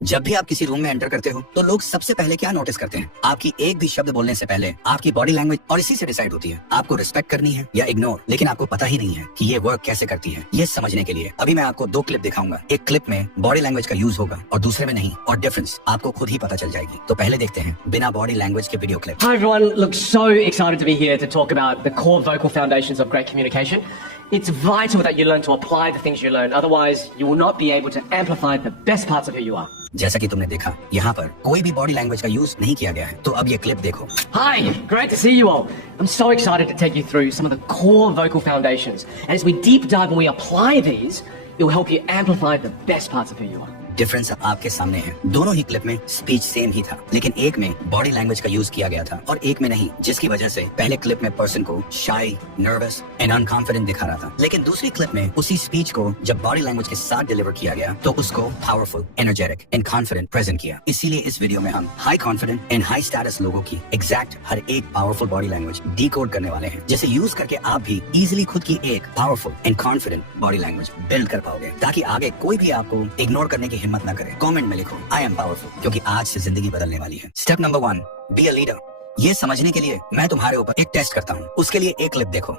जब भी आप किसी रूम में एंटर करते हो तो लोग सबसे पहले क्या नोटिस करते हैं? आपकी एक भी शब्द बोलने से पहले आपकी बॉडी लैंग्वेज, और इसी से डिसाइड होती है आपको रिस्पेक्ट करनी है या इग्नोर। लेकिन आपको पता ही नहीं है कि ये वर्क कैसे करती है। ये समझने के लिए अभी मैं आपको दो क्लिप दिखाऊंगा। एक क्लिप में बॉडी लैंग्वेज का यूज होगा और दूसरे में नहीं, और डिफरेंस आपको खुद ही पता चल जाएगी। तो पहले देखते हैं बिना बॉडी लैंग्वेज के video clip. Hi everyone, look, so excited to be here to talk about the core vocal foundations of great communication. It's vital that you learn to apply the things you learn, otherwise you will not be able to amplify the best parts of who you are. जैसा कि तुमने देखा, यहाँ पर कोई भी body language का use नहीं किया गया है। तो अब ये क्लिप देखो। Hi, great to see you all. I'm so excited to take you through some of the core vocal foundations. And as we deep dive and we apply these, it will help you amplify the best parts of who you are. Difference आपके सामने है। दोनों ही clip में speech same ही था, लेकिन एक में body language का यूज किया गया था और एक में नहीं, जिसकी वजह से पहले क्लिप में पर्सन को शाई, नर्वस एंड अनकॉन्फिडेंट दिखा रहा था, लेकिन दूसरी क्लिप में उसी स्पीच को जब बॉडी लैंग्वेज के साथ डिलीवर किया गया तो उसको powerful, energetic and confident present किया। इसीलिए इस वीडियो में हम high confident and high status लोगों की एग्जैक्ट हर एक पावरफुल बॉडी लैंग्वेज डिकोड करने वाले हैं, जिसे यूज करके आप भी इजिली खुद की एक powerful and confident body language build कर पाओगे, ताकि आगे कोई भी आपको इग्नोर करने की हिम्मत न करे। कमेंट में लिखो आई एम पावरफुल, क्योंकि आज से जिंदगी बदलने वाली है। Step number 1, be a leader. ये समझने के लिए मैं तुम्हारे ऊपर एक टेस्ट करता हूँ। उसके लिए एक क्लिप देखो।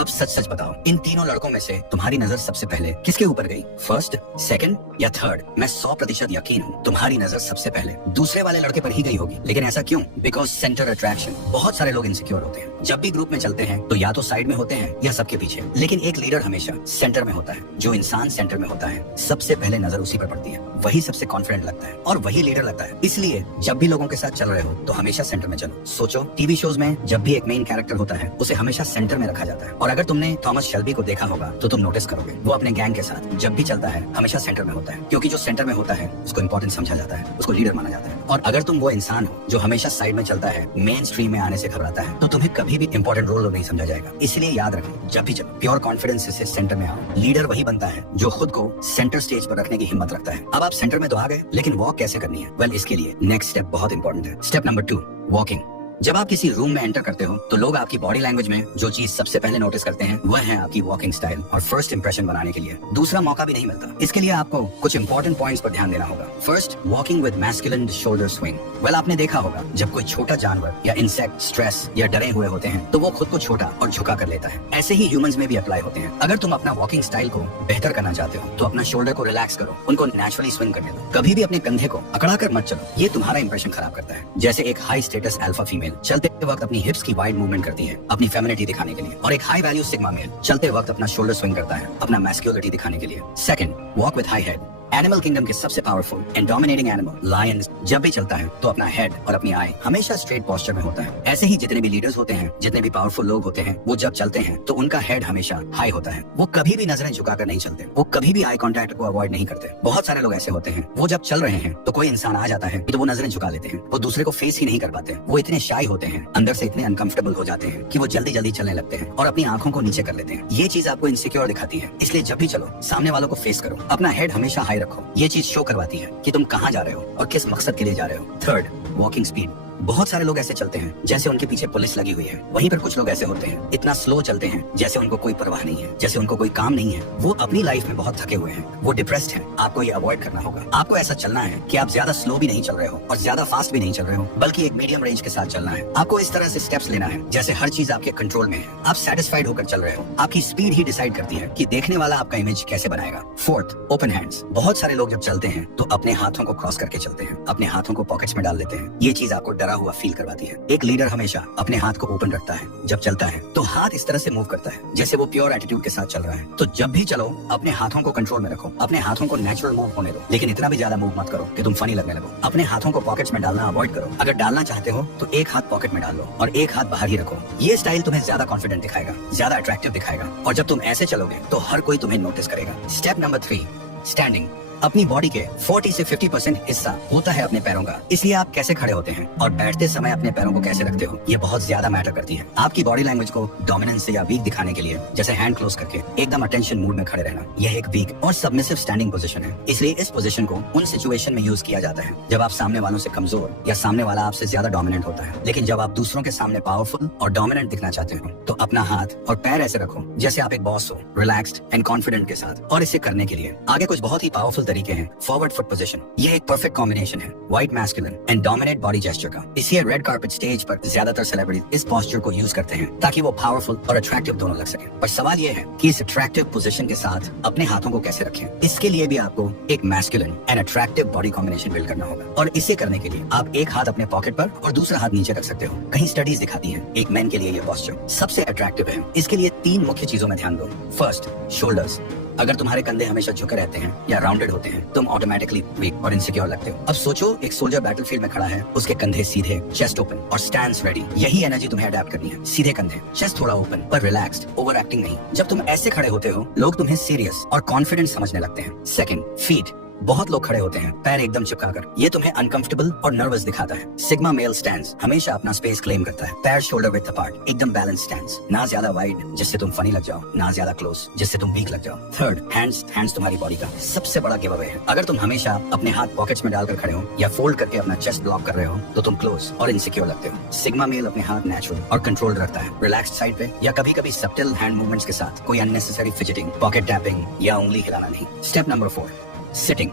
अब सच सच बताओ, इन तीनों लड़कों में से तुम्हारी नजर सबसे पहले किसके ऊपर गई? फर्स्ट, सेकंड या थर्ड? मैं 100% यकीन हूँ तुम्हारी नजर सबसे पहले दूसरे वाले लड़के पर ही गई होगी। लेकिन ऐसा क्यों? Because centre attraction. बहुत सारे लोग इनसिक्योर होते हैं। जब भी ग्रुप में चलते हैं तो या तो साइड में होते हैं या सबके पीछे, लेकिन एक लीडर हमेशा सेंटर में होता है। जो इंसान सेंटर में होता है सबसे पहले नजर उसी पर पड़ती है, वही सबसे कॉन्फिडेंट लगता है और वही लीडर लगता है। इसलिए जब भी लोगों के साथ चल रहे हो तो हमेशा सेंटर में चलो। सोचो, टीवी शोज में जब भी एक मेन कैरेक्टर होता है उसे हमेशा सेंटर में रखा जाता है। और अगर तुमने थॉमस शेल्बी को देखा होगा तो तुम नोटिस करोगे वो अपने गैंग के साथ जब भी चलता है हमेशा सेंटर में होता है, क्योंकि जो सेंटर में होता है उसको इंपॉर्टेंट समझा जाता है, उसको लीडर माना जाता है। और अगर तुम वो इंसान हो जो हमेशा साइड में चलता है, मेन स्ट्रीम में आने से घबराता है, तो तुम्हें कभी भी इंपॉर्टेंट रोल नहीं समझा जाएगा। इसलिए याद रखो, जब भी चलो प्योर कॉन्फिडेंस से सेंटर में आओ। लीडर वही बनता है जो खुद को सेंटर स्टेज पर रखने की हिम्मत रखता है। अब आप सेंटर में तो आ गए, लेकिन वॉक कैसे करनी है? वेल, इसके लिए नेक्स्ट स्टेप बहुत इंपॉर्टेंट है। Step number 2, walking. जब आप किसी रूम में एंटर करते हो तो लोग आपकी बॉडी लैंग्वेज में जो चीज सबसे पहले नोटिस करते हैं वह है आपकी वॉकिंग स्टाइल। और फर्स्ट इंप्रेशन बनाने के लिए दूसरा मौका भी नहीं मिलता। इसके लिए आपको कुछ इंपॉर्टेंट पॉइंट्स पर ध्यान देना होगा। First, walking with masculine shoulder swing. Well, आपने देखा होगा जब कोई छोटा जानवर या इंसेक्ट स्ट्रेस या डरे हुए होते हैं तो वो खुद को छोटा और झुका कर लेता है। ऐसे ही ह्यूमंस में भी अप्लाई होते हैं। अगर तुम अपना वॉकिंग स्टाइल को बेहतर करना चाहते हो तो अपना शोल्डर को रिलैक्स करो, उनको नेचुरली स्विंग करने दो। कभी भी अपने कंधे को अकड़ा कर मत चलो, ये तुम्हारा इंप्रेशन खराब करता है। जैसे एक हाई स्टेटस अल्फा फीमेल चलते वक्त अपनी हिप्स की वाइड मूवमेंट करती है अपनी फेमिनिटी दिखाने के लिए, और एक हाई वैल्यू सिग्मा मेल चलते वक्त अपना शोल्डर स्विंग करता है अपना मैस्कुलिनिटी दिखाने के लिए। Second, walk with high head. Animal kingdom के सबसे powerful and dominating animal lion जब भी चलता है तो अपना हेड और अपनी आई हमेशा स्ट्रेट पोस्चर में होता है। ऐसे ही जितने भी लीडर्स होते हैं, जितने भी पावरफुल लोग होते हैं, वो जब चलते हैं तो उनका हेड हमेशा हाई होता है। वो कभी भी नजरें झुकाकर नहीं चलते, वो कभी भी आई कांटेक्ट को अवॉइड नहीं करते। बहुत सारे लोग ऐसे होते हैं, वो जब चल रहे हैं तो कोई इंसान आ जाता है तो वो नजरें झुका लेते हैं, वो दूसरे को फेस ही नहीं कर पाते। वो इतने शाई होते हैं, अंदर से इतने अनकंफर्टेबल हो जाते हैं कि वो जल्दी जल्दी चलने लगते हैं और अपनी आंखों को नीचे कर लेते हैं। ये चीज आपको इनसिक्योर दिखाती है। इसलिए जब भी चलो सामने वालों को फेस करो, अपना हेड हमेशा हाई रखो। ये चीज शो करवाती है कि तुम कहाँ जा रहे हो और किस मकसद के लिए जा रहे हो। Third, walking speed. बहुत सारे लोग ऐसे चलते हैं जैसे उनके पीछे पुलिस लगी हुई है। वहीं पर कुछ लोग ऐसे होते हैं, इतना स्लो चलते हैं जैसे उनको कोई परवाह नहीं है, जैसे उनको कोई काम नहीं है। वो अपनी लाइफ में बहुत थके हुए हैं, वो डिप्रेस्ड हैं। आपको ये अवॉइड करना होगा। आपको ऐसा चलना है कि आप ज्यादा स्लो भी नहीं चल रहे हो और ज्यादा फास्ट भी नहीं चल रहे हो, बल्कि एक मीडियम रेंज के साथ चलना है। आपको इस तरह से स्टेप्स लेना है जैसे हर चीज आपके कंट्रोल में है, आप सेटिस्फाइड होकर चल रहे हो। आपकी स्पीड ही डिसाइड करती है कि देखने वाला आपका इमेज कैसे बनाएगा। Fourth, open hands. बहुत सारे लोग जब चलते हैं तो अपने हाथों को क्रॉस करके चलते हैं, अपने हाथों को पॉकेट्स में डाल लेते हैं। ये चीज आपको डरा हुआ फील करवाती है। एक लीडर हमेशा अपने हाथ को ओपन रखता है। जब चलता है तो हाथ इस तरह से मूव करता है जैसे वो प्योर एटीट्यूड के साथ चल रहा है। तो जब भी चलो अपने हाथों को कंट्रोल में रखो, अपने हाथों को नेचुरल मूव होने दो, लेकिन इतना भी ज्यादा मूव मत करो कि तुम फनी लगने लगो। अपने हाथों को पॉकेट्स में डालना अवॉइड करो। अगर डालना चाहते हो तो एक हाथ पॉकेट में डाल लो और एक हाथ बाहर ही रखो। ये स्टाइल तुम्हें ज्यादा कॉन्फिडेंट दिखाएगा, ज्यादा अट्रैक्टिव दिखाएगा, और जब तुम ऐसे चलोगे तो हर कोई तुम्हें नोटिस करेगा। Step number 3, standing. अपनी बॉडी के 40 से 50% हिस्सा होता है अपने पैरों का। इसलिए आप कैसे खड़े होते हैं और बैठते समय अपने पैरों को कैसे रखते हो, ये बहुत ज्यादा मैटर करती है। आपकी बॉडी लैंग्वेज को डोमिनेंस या वीक दिखाने के लिए, जैसे हैंड क्लोज करके एकदम अटेंशन मूड में खड़े रहना, यह एक वीक और सबमिसिव स्टैंडिंग पोजीशन है। इसलिए इस पोजीशन को उन सिचुएशन में यूज किया जाता है जब आप सामने वालों से कमजोर या सामने वाला आपसे ज्यादा डोमिनेंट होता है। लेकिन जब आप दूसरों के सामने पावरफुल और डोमिनेंट दिखना चाहते हो तो अपना हाथ और पैर ऐसे रखो जैसे आप एक बॉस हो, रिलैक्स्ड एंड कॉन्फिडेंट के साथ। और इसे करने के लिए आगे कुछ बहुत ही पावरफुल तरीके हैं। फॉरवर्ड फुट पोजीशन, यह एक परफेक्ट कॉम्बिनेशन है white masculine and dominate body gesture का। इसलिए रेड कार्पेट स्टेज पर ज्यादातर सेलिब्रिटी इस पोस्चर को यूज करते हैं ताकि वो पावरफुल और अट्रैक्टिव दोनों लग सके। पर सवाल ये है कि इस अट्रैक्टिव पोजीशन के साथ अपने हाथों को कैसे रखें। इसके लिए भी आपको एक masculine and attractive body combination build करना होगा। और इसे करने के लिए आप एक हाथ अपने पॉकेट पर और दूसरा हाथ नीचे रख सकते हो। कहीं स्टडीज दिखाती हैं एक मैन के लिए ये पोस्चर सबसे अट्रैक्टिव है। इसके लिए 3 मुख्य चीजों में ध्यान दो। First, shoulders. अगर तुम्हारे कंधे हमेशा झुके रहते हैं या राउंडेड होते हैं, तुम ऑटोमेटिकली वीक और इनसिक्योर लगते हो। अब सोचो एक सोल्जर बैटलफील्ड में खड़ा है, उसके कंधे सीधे, चेस्ट ओपन और स्टैंड्स रेडी। यही एनर्जी तुम्हें अडैप्ट करनी है। सीधे कंधे, चेस्ट थोड़ा ओपन पर रिलैक्स्ड, ओवर एक्टिंग नहीं। जब तुम ऐसे खड़े होते हो, लोग तुम्हें सीरियस और कॉन्फिडेंट समझने लगते हैं। Second, feet. बहुत लोग खड़े होते हैं पैर एकदम चिपकाकर, ये तुम्हें अनकंफर्टेबल और नर्वस दिखाता है। सिग्मा मेल स्टैंड्स हमेशा अपना स्पेस क्लेम करता है। पैर शोल्डर विड्थ अपार्ट, एकदम बैलेंस स्टैंड्स, ना ज्यादा वाइड जिससे तुम फनी लग जाओ, ना ज्यादा क्लोज जिससे तुम वीक लग जाओ। थर्ड, हैंड्स तुम्हारी बॉडी का सबसे बड़ा गिव अवे है। अगर तुम हमेशा अपने हाथ पॉकेट्स में डालकर खड़े हो या फोल्ड करके अपना चेस्ट ब्लॉक कर रहे हो तो तुम क्लोज और इनसिक्योर लगते हो। सिग्मा मेल अपने हाथ नेचुरल और कंट्रोल्ड रखता है, रिलैक्स्ड साइड पे या कभी कभी सब्टिल हैंड मूवमेंट्स के साथ। कोई अननेसेसरी फिजिटिंग, पॉकेट टैपिंग या उंगली हिलाना नहीं। Step number 4, sitting.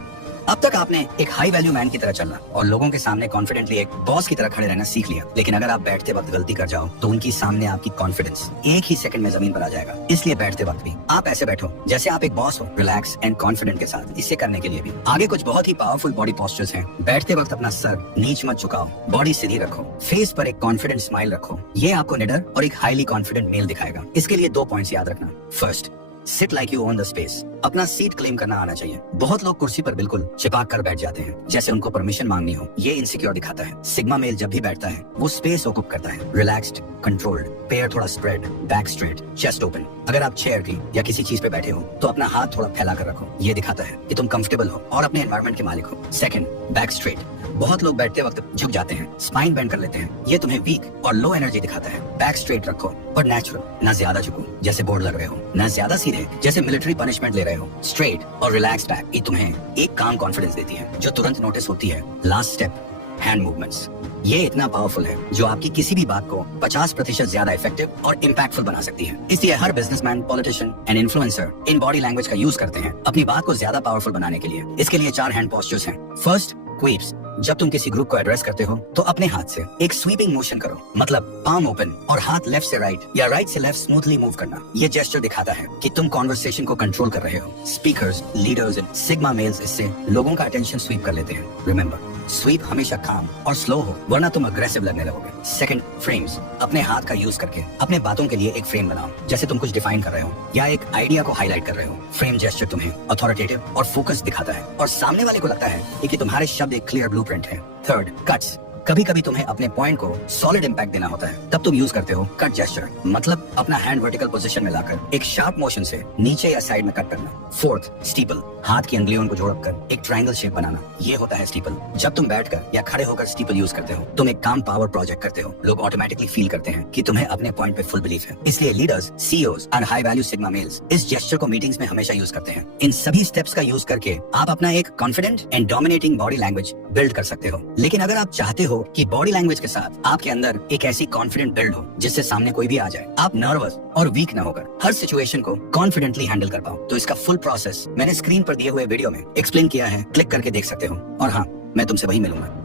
अब तक आपने एक हाई वैल्यू मैन की तरह चलना और लोगों के सामने कॉन्फिडेंटली एक बॉस की तरह खड़े रहना सीख लिया। लेकिन अगर आप बैठते वक्त गलती कर जाओ तो उनकी सामने आपकी कॉन्फिडेंस एक ही सेकंड में जमीन पर आ जाएगा। इसलिए बैठते वक्त भी आप ऐसे बैठो जैसे आप एक बॉस हो, रिलैक्स एंड कॉन्फिडेंट के साथ। इसे करने के लिए भी आगे कुछ बहुत ही पावरफुल बॉडी पोस्चर्स हैं। बैठते वक्त अपना सर नीच मत झुकाओ, बॉडी सीधी रखो, फेस पर एक कॉन्फिडेंट स्माइल रखो। ये आपको निडर और एक हाईली कॉन्फिडेंट मेल दिखाएगा। इसके लिए 2 पॉइंट्स याद रखना। First, sit like you own the space. अपना सीट क्लेम करना आना चाहिए। बहुत लोग कुर्सी पर बिल्कुल चिपक कर बैठ जाते हैं जैसे उनको परमिशन मांगनी हो। ये इनसिक्योर दिखाता है। सिग्मा मेल जब भी बैठता है वो स्पेस ऑक्यूप करता है, रिलैक्स्ड, कंट्रोल्ड, पैर थोड़ा spread, back straight, chest open. अगर आप चेयर की या किसी चीज पे बैठे हो तो अपना हाथ थोड़ा फैला कर रखो। ये दिखाता है कि तुम कंफर्टेबल हो और अपने एनवायरनमेंट के मालिक हो। Second, back straight. बहुत लोग बैठते वक्त झुक जाते हैं, स्पाइन बेंड कर लेते हैं। ये तुम्हें वीक और लो एनर्जी दिखाता है। बैक स्ट्रेट रखो पर नेचुरल, ना ज्यादा झुको जैसे बोर्ड लग रहे हो, ना ज्यादा सीधे जैसे मिलिट्री पनिशमेंट ले रहे हो। स्ट्रेट और रिलैक्स बैक ये तुम्हें एक काम कॉन्फिडेंस देती है जो तुरंत नोटिस होती है। Last step, hand movements. ये इतना पावरफुल है जो आपकी किसी भी बात को 50% ज्यादा इफेक्टिव और इम्पैक्टफुल बना सकती है। इसलिए हर बिजनेसमैन, पॉलिटिशियन एंड इन्फ्लुएंसर इन बॉडी लैंग्वेज का यूज करते हैं अपनी बात को ज्यादा पावरफुल बनाने के लिए। इसके लिए 4 हैंड पोस्चर्स हैं। फर्स्ट, क्वीप्स। जब तुम किसी ग्रुप को एड्रेस करते हो तो अपने हाथ से एक स्वीपिंग मोशन करो, मतलब पाम ओपन और हाथ लेफ्ट से राइट या राइट से लेफ्ट स्मूथली मूव करना। ये जेस्चर दिखाता है कि तुम कॉन्वर्सेशन को कंट्रोल कर रहे हो। Speakers, leaders and sigma males इससे लोगों का अटेंशन स्वीप कर लेते हैं। रिमेंबर, स्वीप हमेशा काम और स्लो हो वरना तुम अग्रेसिव लगने लगोगे। Second, frames. अपने हाथ का यूज करके अपने बातों के लिए एक फ्रेम बनाओ, जैसे तुम कुछ डिफाइन कर रहे हो या एक आइडिया को हाईलाइट कर रहे हो। फ्रेम जेस्चर तुम्हें अथॉरिटेटिव और फोकस दिखाता है और सामने वाले को लगता है कि तुम्हारे शब्द एक क्लियर ब्लूप्रिंट है। Third, cuts. कभी कभी तुम्हें अपने पॉइंट को सॉलिड इंपैक्ट देना होता है, तब तुम यूज करते हो कट जेस्चर, मतलब अपना हैंड वर्टिकल पोजीशन में लाकर एक शार्प मोशन से नीचे या साइड में कट करना। Fourth, steeple. हाथ की अंगुलियों को जोड़कर एक ट्रायंगल शेप बनाना, ये होता है स्टीपल। जब तुम बैठकर या खड़े होकर स्टीपल यूज करते हो तुम एक काम पावर प्रोजेक्ट करते हो। लोग ऑटोमेटिकली फील करते हैं कि तुम्हें अपने पॉइंट पे फुल बिलीफ है। इसलिए लीडर्स, सीईओज और हाई वैल्यू सिग्मा मेल्स इस जेस्चर को मीटिंग्स में हमेशा यूज करते हैं। इन सभी स्टेप्स का यूज करके आप अपना एक confident and dominating body language build कर सकते हो। लेकिन अगर आप चाहते हो कि बॉडी लैंग्वेज के साथ आपके अंदर एक ऐसी कॉन्फिडेंट बिल्ड हो जिससे सामने कोई भी आ जाए, आप नर्वस और वीक ना होकर हर सिचुएशन को कॉन्फिडेंटली हैंडल कर पाओ, तो इसका फुल प्रोसेस मैंने स्क्रीन पर दिए हुए वीडियो में एक्सप्लेन किया है। क्लिक करके देख सकते हो। और हाँ, मैं तुमसे वही मिलूंगा।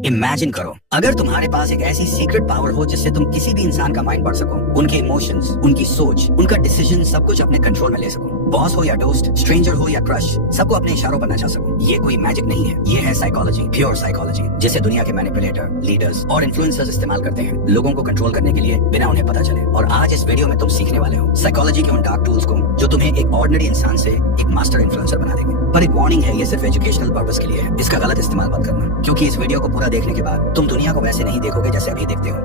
इमेजिन करो अगर तुम्हारे पास एक ऐसी सीक्रेट पावर हो जिससे तुम किसी भी इंसान का माइंड पढ़ सको, उनके इमोशंस, उनकी सोच, उनका डिसीजन सब कुछ अपने कंट्रोल में ले सको। बॉस हो या दोस्त, स्ट्रेंजर हो या क्रश, सबको अपने इशारों पर नचा सको। ये कोई मैजिक नहीं है, ये है साइकोलॉजी, प्योर साइकोलॉजी, जिसे दुनिया के मैनिपुलेटर, लीडर्स और इन्फ्लुएंसर्स इस्तेमाल करते हैं लोगों को कंट्रोल करने के लिए बिना उन्हें पता चले। और आज इस वीडियो में तुम सीखने वाले हो साइकोलॉजी के उन डार्क टूल्स को जो तुम्हें एक ऑर्डिनरी इंसान से एक मास्टर इन्फ्लुएंसर बना देंगे। पर एक वार्निंग है, ये सिर्फ एजुकेशनल पर्पस के लिए है, इसका गलत इस्तेमाल मत करना, क्योंकि इस वीडियो को पूरा देखने के बाद तुम दुनिया को वैसे नहीं देखोगे जैसे अभी देखते हो।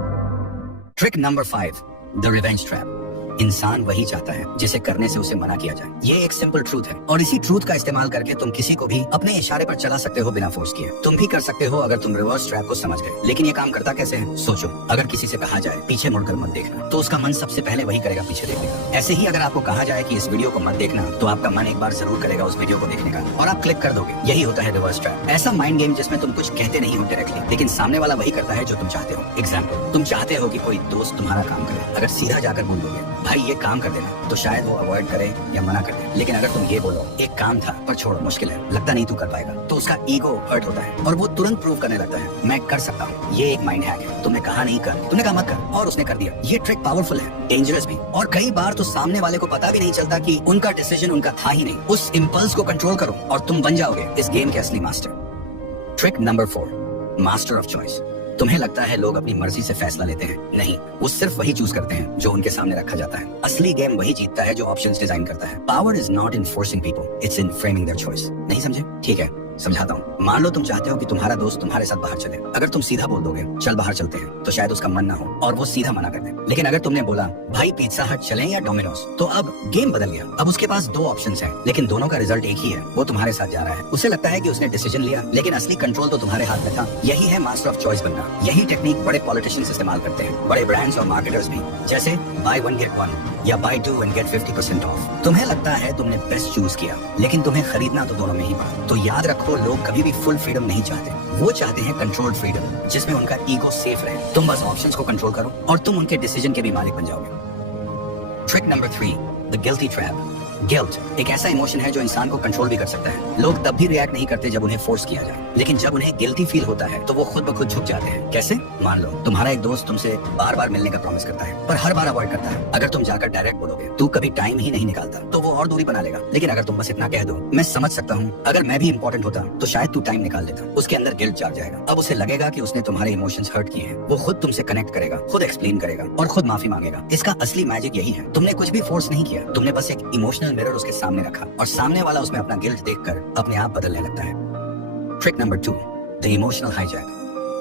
Trick number 5, the revenge trap. इंसान वही चाहता है जिसे करने से उसे मना किया जाए। ये एक सिंपल ट्रूथ है और इसी ट्रूथ का इस्तेमाल करके तुम किसी को भी अपने इशारे पर चला सकते हो बिना फोर्स किए। तुम भी कर सकते हो अगर तुम रिवर्स ट्रैप को समझ गए। लेकिन ये काम करता कैसे है? सोचो, अगर किसी से कहा जाए पीछे मुड़कर मत देखना, तो उसका मन सबसे पहले वही करेगा, पीछे देखने का। ऐसे ही अगर आपको कहा जाए कि इस वीडियो को मत देखना, तो आपका मन एक बार जरूर करेगा उस वीडियो को देखने का और आप क्लिक कर दोगे। यही होता है रिवर्स ट्रैप। ऐसा माइंड गेम जिसमें तुम कुछ कहते नहीं हो डायरेक्टली, लेकिन सामने वाला वही करता है जो तुम चाहते हो। एग्जाम्पल, तुम चाहते हो कि कोई दोस्त तुम्हारा काम करे। अगर सीधा जाकर बोल दोगे भाई ये काम कर देना, तो शायद वो अवॉइड करे या मना कर दे। लेकिन अगर तुम ये बोलो एक काम था पर छोड़ो, मुश्किल है, लगता नहीं तू कर पाएगा, तो उसका ईगो हर्ट होता है और वो तुरंत प्रूव करने लगता है मैं कर सकता हूँ। ये एक माइंड हैक है। तुमने कहा नहीं कर, तुमने कहा मत कर और उसने कर दिया। ये ट्रिक पावरफुल है, डेंजरस भी, और कई बार तो सामने वाले को पता भी नहीं चलता कि उनका डिसीजन उनका था ही नहीं। उस इम्पल्स को कंट्रोल करो और तुम बन जाओगे इस गेम के असली master. Trick number 4, master of choice. तुम्हें लगता है लोग अपनी मर्जी से फैसला लेते हैं, नहीं, वो सिर्फ वही चूज करते हैं जो उनके सामने रखा जाता है। असली गेम वही जीतता है जो ऑप्शंस डिजाइन करता है। Power is not in forcing people, it's in framing their choice. नहीं समझे? ठीक है, समझाता हूँ। मान लो तुम चाहते हो कि तुम्हारा दोस्त तुम्हारे साथ बाहर चले। अगर तुम सीधा बोल दोगे चल बाहर चलते हैं, तो शायद उसका मन ना हो और वो सीधा मना कर दे। लेकिन अगर तुमने बोला भाई पिज़्ज़ा हट चलें या डोमिनोज, तो अब गेम बदल गया। अब उसके पास 2 ऑप्शंस हैं, लेकिन दोनों का रिजल्ट एक ही है। वो तुम्हारे साथ जा रहा है, उसे लगता है कि उसने डिसीजन लिया, लेकिन असली कंट्रोल तो तुम्हारे हाथ में था। यही है मास्टर ऑफ चॉइस बनना। यही टेक्निक बड़े पॉलिटिशियंस इस्तेमाल करते हैं, बड़े ब्रांड्स और मार्केटर्स भी, जैसे बाय 1 गेट 1 या बाय 2 एंड गेट 50% ऑफ। तुम्हें लगता है तुमने बेस्ट चूज किया, लेकिन तुम्हें खरीदना तो दोनों में ही पड़ा। तो याद रखो, लोग कभी भी फुल फ्रीडम नहीं चाहते, वो चाहते हैं कंट्रोल्ड फ्रीडम, जिसमें उनका ईगो सेफ रहे। तुम बस ऑप्शंस को कंट्रोल करो और तुम उनके डिसीजन के भी मालिक बन जाओगे। Trick number 3, the guilty trap. Guilt एक ऐसा इमोशन है जो इंसान को कंट्रोल भी कर सकता है। लोग तब भी रिएक्ट नहीं करते जब उन्हें फोर्स किया जाए, लेकिन जब उन्हें गिल्टी फील होता है तो वो खुद ब खुद झुक जाते हैं। कैसे? मान लो तुम्हारा एक दोस्त तुमसे बार बार मिलने का प्रॉमिस करता है, पर हर बार अवॉइड करता है। अगर तुम जाकर डायरेक्ट बोलोगे तू कभी टाइम ही नहीं निकालता, तो वो और दूरी बना लेगा। लेकिन अगर तुम बस इतना कह दो मैं समझ सकता हूँ, अगर मैं भी इंपॉर्टेंट होता तो शायद तू टाइम निकाल लेता, उसके अंदर गिल्ट जाग जाएगा। अब उसे लगेगा कि उसने तुम्हारे इमोशंस हर्ट किए हैं। वो खुद तुमसे कनेक्ट करेगा, खुद एक्सप्लेन करेगा और खुद माफी मांगेगा। इसका असली मैजिक यही है, तुमने कुछ भी फोर्स नहीं किया, तुमने बस एक इमोशनल मिरर उसके सामने रखा और सामने वाला उसमें अपना गिल्ट देखकर अपने आप बदलने लगता है। Trick number 2, the emotional hijack.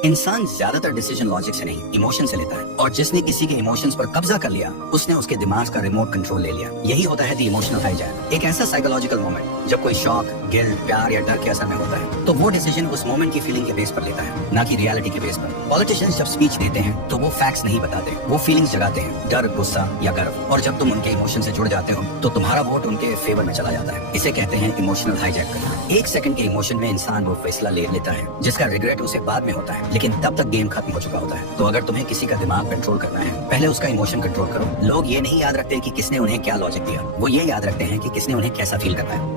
इंसान ज्यादातर डिसीजन लॉजिक से नहीं, इमोशन से लेता है, और जिसने किसी के इमोशंस पर कब्जा कर लिया उसने उसके दिमाग का रिमोट कंट्रोल ले लिया। यही होता है द इमोशनल हाईजैक। एक ऐसा साइकोलॉजिकल मोमेंट जब कोई शॉक, गिल्ट, प्यार या डर के असर में होता है, तो वो डिसीजन उस मोमेंट की फीलिंग के बेस पर लेता है, ना कि रियलिटी के बेस पर। पॉलिटिशियंस जब स्पीच देते हैं तो वो फैक्ट्स नहीं बताते, वो फीलिंग्स जगाते हैं, डर, गुस्सा या गर्व। और जब तुम उनके इमोशन से जुड़ जाते हो तो तुम्हारा वोट उनके फेवर में चला जाता है। इसे कहते हैं इमोशनल हाईजैक करना। 1 सेकंड के इमोशन में इंसान वो फैसला ले लेता है जिसका रिग्रेट उसे बाद में होता है, लेकिन तब तक गेम खत्म हो चुका होता है। तो अगर तुम्हें किसी का दिमाग कंट्रोल करना है, पहले उसका इमोशन कंट्रोल करो। लोग ये नहीं याद रखते कि किसने उन्हें क्या लॉजिक दिया, वो ये याद रखते हैं कि किसने उन्हें कैसा फील करना है।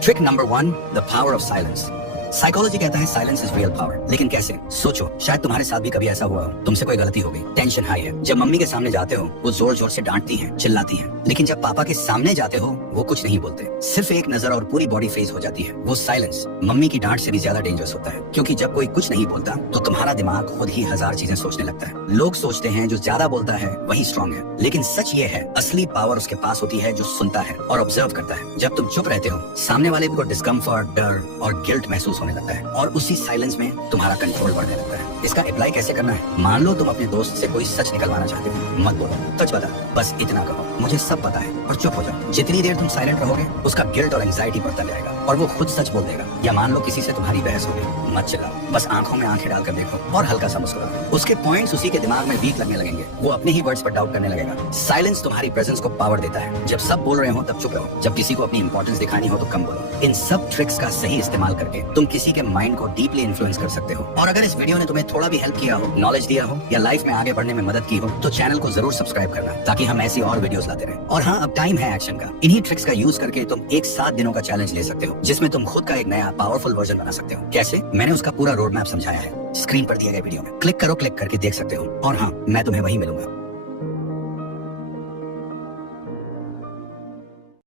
Trick number 1, the power of silence. Psychology कहता है साइलेंस इज रियल पावर। लेकिन कैसे? सोचो, शायद तुम्हारे साथ भी कभी ऐसा हुआ हो, तुमसे कोई गलती हो गई, टेंशन हाई है। जब मम्मी के सामने जाते हो वो जोर जोर से डांटती हैं, चिल्लाती हैं, लेकिन जब पापा के सामने जाते हो वो कुछ नहीं बोलते, सिर्फ एक नजर और पूरी बॉडी फेस हो जाती है। वो साइलेंस मम्मी की डांट से भी ज्यादा डेंजरस होता है, क्योंकि जब कोई कुछ नहीं बोलता तो तुम्हारा दिमाग खुद ही 1000 चीजें सोचने लगता है। लोग सोचते हैं जो ज्यादा बोलता है वही स्ट्रांग है, लेकिन सच ये है असली पावर उसके पास होती है जो सुनता है और ऑब्जर्व करता है। जब तुम चुप रहते हो, सामने वाले को डिस्कम्फर्ट, डर और गिल्ट महसूस होने लगता है और उसी साइलेंस में तुम्हारा कंट्रोल बढ़ने लगता है। इसका अप्लाई कैसे करना है? मान लो तुम अपने दोस्त से कोई सच निकलवाना चाहते हो, मत बोलो सच बता, बस इतना कहो मुझे सब पता है और चुप हो जाओ। जितनी देर तुम साइलेंट रहोगे उसका गिल्ट और एंजाइटी बढ़ता जाएगा और वो खुद सच बोल देगा। या मान लो किसी से तुम्हारी बहस हो गई, मत चिल्लाओ, बस आंखों में आंखें डालकर देखो और हल्का सा मुस्कुराओ। उसके पॉइंट्स उसी के दिमाग में वीक लगने लगेंगे, वो अपने ही वर्ड्स पर डाउट करने लगेगा। साइलेंस तुम्हारी प्रेजेंस को पावर देता है। जब सब बोल रहे हो तब चुप रहो, जब किसी को अपनी इंपॉर्टेंस दिखानी हो तो कम बोलो। इन सब ट्रिक्स का सही इस्तेमाल करके तुम किसी के माइंड को डीपली इन्फ्लुएंस कर सकते हो। और अगर इस वीडियो ने तुम्हें थोड़ा भी हेल्प किया हो, नॉलेज दिया हो या लाइफ में आगे बढ़ने में मदद की हो, तो चैनल को जरूर सब्सक्राइब करना, ताकि हम ऐसी और वीडियोस लाते रहें। और हाँ, अब टाइम है एक्शन का। इन्हीं ट्रिक्स का यूज करके तुम एक 7 दिनों का चैलेंज ले सकते हो, जिसमें तुम खुद का एक नया पावरफुल वर्जन बना सकते हो। कैसे? मैंने उसका पूरा रोड मैप समझाया है, स्क्रीन पर दिए गए वीडियो में। क्लिक करो, क्लिक करके देख सकते हो। और हाँ, मैं तुम्हें वहीं मिलूंगा।